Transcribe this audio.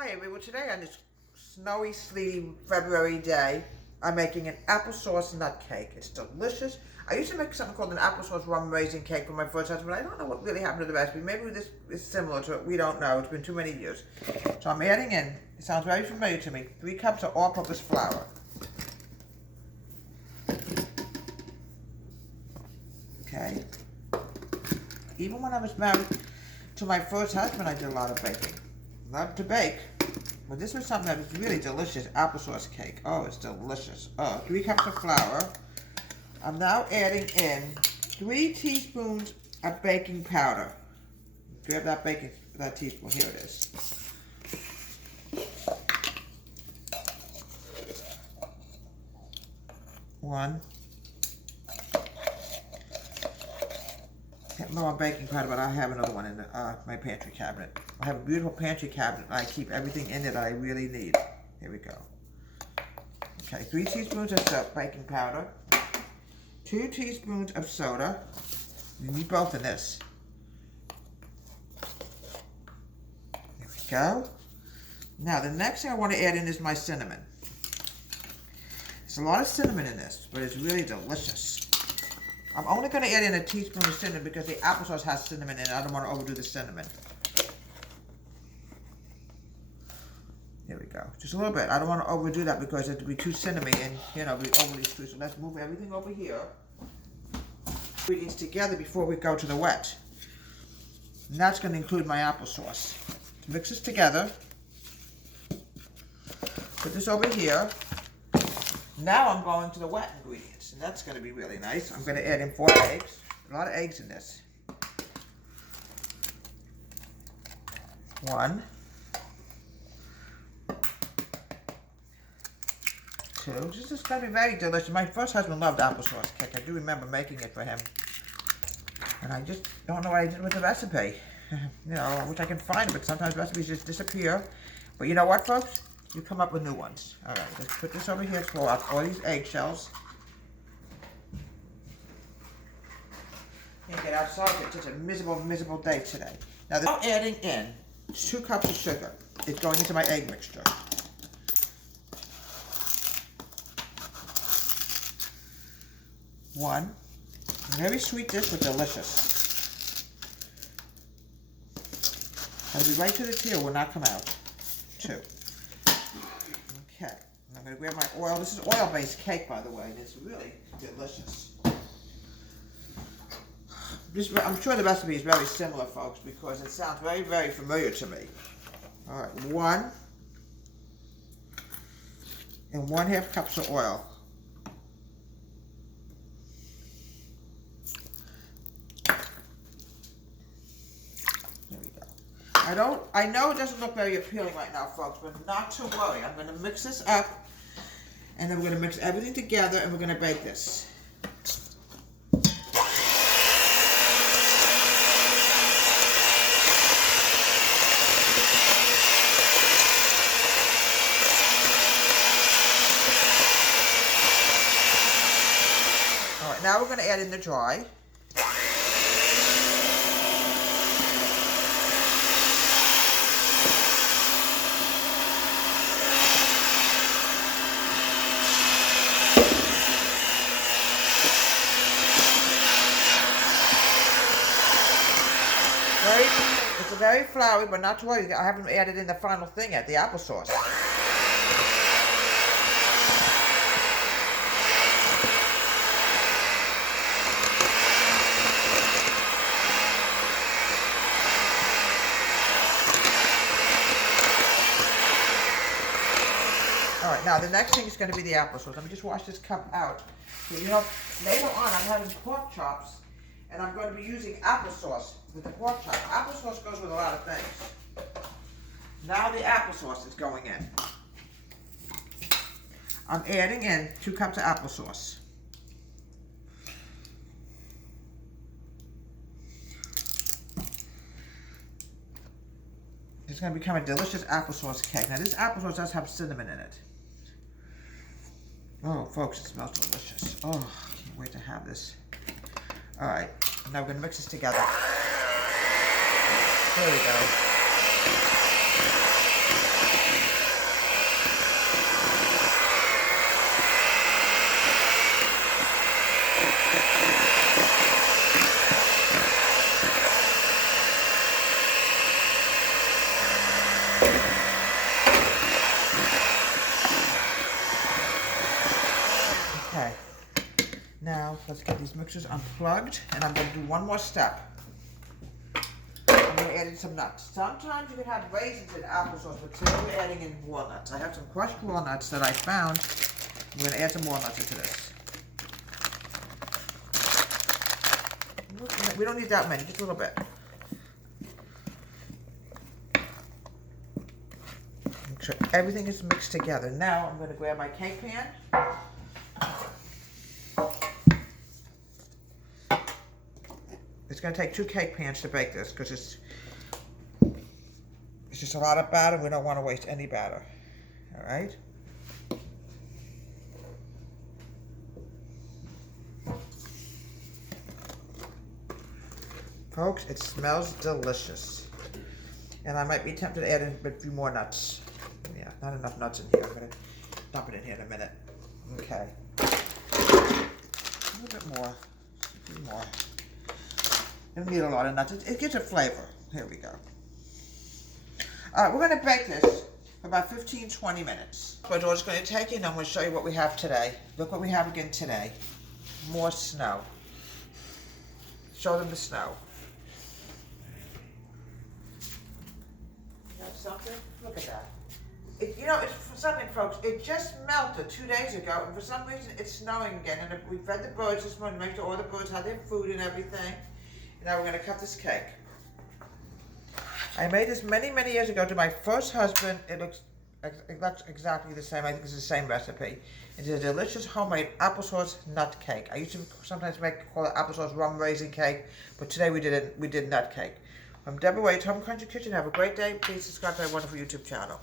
Hi everyone, today on this snowy, sleety February day, I'm making an applesauce nut cake. It's delicious. I used to make something called an applesauce rum raisin cake for my first husband. I don't know what really happened to the recipe. Maybe this is similar to it. We don't know. It's been too many years. So I'm adding in, it sounds very familiar to me, 3 cups of all-purpose flour. Okay. Even when I was married to my first husband, I did a lot of baking. Loved to bake. But this was something that was really delicious, applesauce cake. Oh, it's delicious. 3 cups of flour. I'm now adding in 3 teaspoons of baking powder. Grab that teaspoon. Here it is. One. Can't remember on baking powder, but I have another one in my pantry cabinet. I have a beautiful pantry cabinet, and I keep everything in it that I really need. Here we go. Okay, 3 teaspoons of baking powder, 2 teaspoons of soda. You need both in this. There we go. Now, the next thing I want to add in is my cinnamon. There's a lot of cinnamon in this, but it's really delicious. I'm only going to add in a teaspoon of cinnamon because the applesauce has cinnamon in it. I don't want to overdo the cinnamon. There we go. Just a little bit. I don't want to overdo that because it'd be too cinnamony and, be overly sweet. So let's move everything over here. Ingredients together before we go to the wet. And that's going to include my applesauce. Mix this together. Put this over here. Now I'm going to the wet ingredients, and that's going to be really nice. I'm going to add in 4 eggs. A lot of eggs in this. 1, 2. This is going to be very delicious. My first husband loved applesauce cake. I do remember making it for him. And I just don't know what I did with the recipe. I wish I can find it, but sometimes recipes just disappear. But you know what, folks? You come up with new ones. All right, let's put this over here. Throw out all these eggshells. Can't get outside. It's just a miserable, miserable day today. Now, I'm adding in 2 cups of sugar. It's going into my egg mixture. One. Very sweet dish, but delicious. It'll be right to the tear. Will not come out. 2. Okay, I'm going to grab my oil. This is oil-based cake, by the way, and it's really delicious. I'm sure the recipe is very similar, folks, because it sounds very, very familiar to me. All right, 1 and 1/2 cups of oil. I know it doesn't look very appealing right now, folks, but not to worry. I'm going to mix this up, and then we're going to mix everything together, and we're going to bake this. All right, now we're going to add in the dry. It's very floury, but not to worry. I haven't added in the final thing yet, the applesauce. All right, now the next thing is going to be the applesauce. Let me just wash this cup out. So, later on I'm having pork chops, and I'm going to be using applesauce with the pork chop. Applesauce goes with a lot of things. Now the applesauce is going in. I'm adding in 2 cups of applesauce. It's going to become a delicious applesauce cake. Now this applesauce does have cinnamon in it. Oh, folks, it smells delicious. Oh, can't wait to have this. All right, now we're going to mix this together. There we go. Let's get these mixers unplugged, and I'm going to do one more step. I'm going to add in some nuts. Sometimes you can have raisins in applesauce, but today we're adding in walnuts. I have some crushed walnuts that I found. I'm going to add some walnuts into this. We don't need that many, just a little bit. Make sure everything is mixed together. Now I'm going to grab my cake pan. It's going to take 2 cake pans to bake this because it's just a lot of batter. We don't want to waste any batter. All right. Folks, it smells delicious. And I might be tempted to add in a few more nuts. Yeah, not enough nuts in here. I'm going to dump it in here in a minute. Okay. A little bit more. A few more. You don't need a lot of nuts. It gives a flavor. Here we go. All right, we're going to bake this for about 15-20 minutes. My daughter's going to take it, and I'm going to show you what we have today. Look what we have again today. More snow. Show them the snow. You have something? Look at that. You know, it's for something, folks. It just melted 2 days ago, and for some reason it's snowing again. And we fed the birds this morning to make sure all the birds had their food and everything. Now we're going to cut this cake. I made this many, many years ago to my first husband. It looks exactly the same. I think it's the same recipe. It's a delicious homemade applesauce nut cake. I used to sometimes call it applesauce rum raisin cake, but today we did nut cake. From Deborah Waite's Home Country Kitchen. Have a great day. Please subscribe to my wonderful YouTube channel.